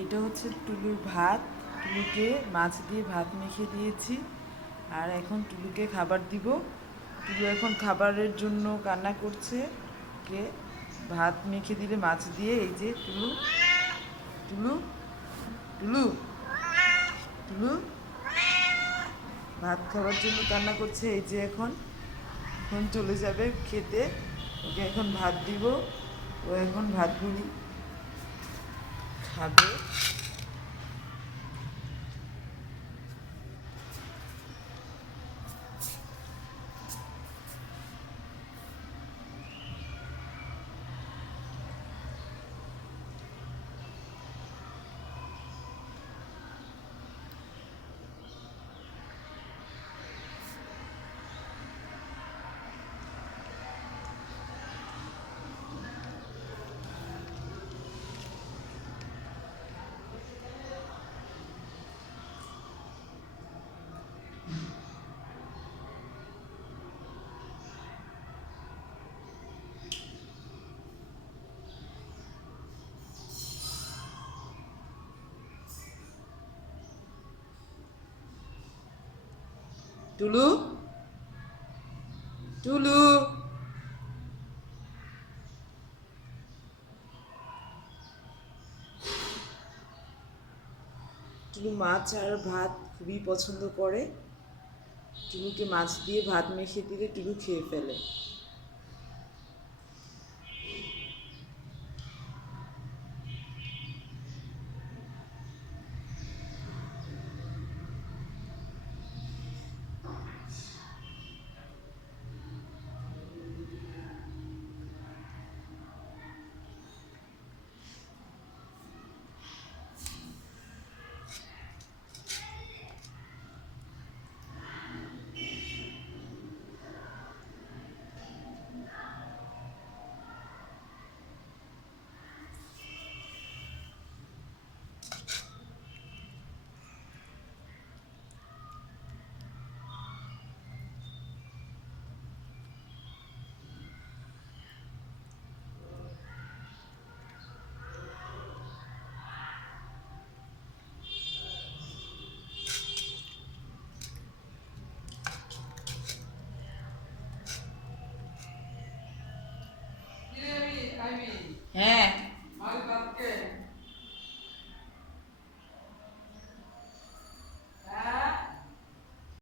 এটা হচ্ছে টুলুর ভাত। টুলুকে মাছ দিয়ে ভাত মেখে দিয়েছি, আর এখন টুলুকে খাবার দিব। টুলু এখন খাবারের জন্য কান্না করছে। কে ভাত মেখে দিলে মাছ দিয়ে, এই যে টুলু টুলু টুলু টুলু ভাত খাওয়ার জন্য কান্না করছে। এই যে এখন এখন চলে যাবে খেতে। ওকে এখন ভাত দিব, ও এখন ভাতগুলি খাবে। টুলু টুলু টুলু মাছ আর ভাত খুবই পছন্দ করে। টুলুকে মাছ দিয়ে ভাত মেখে দিলে টুলু খেয়ে ফেলে।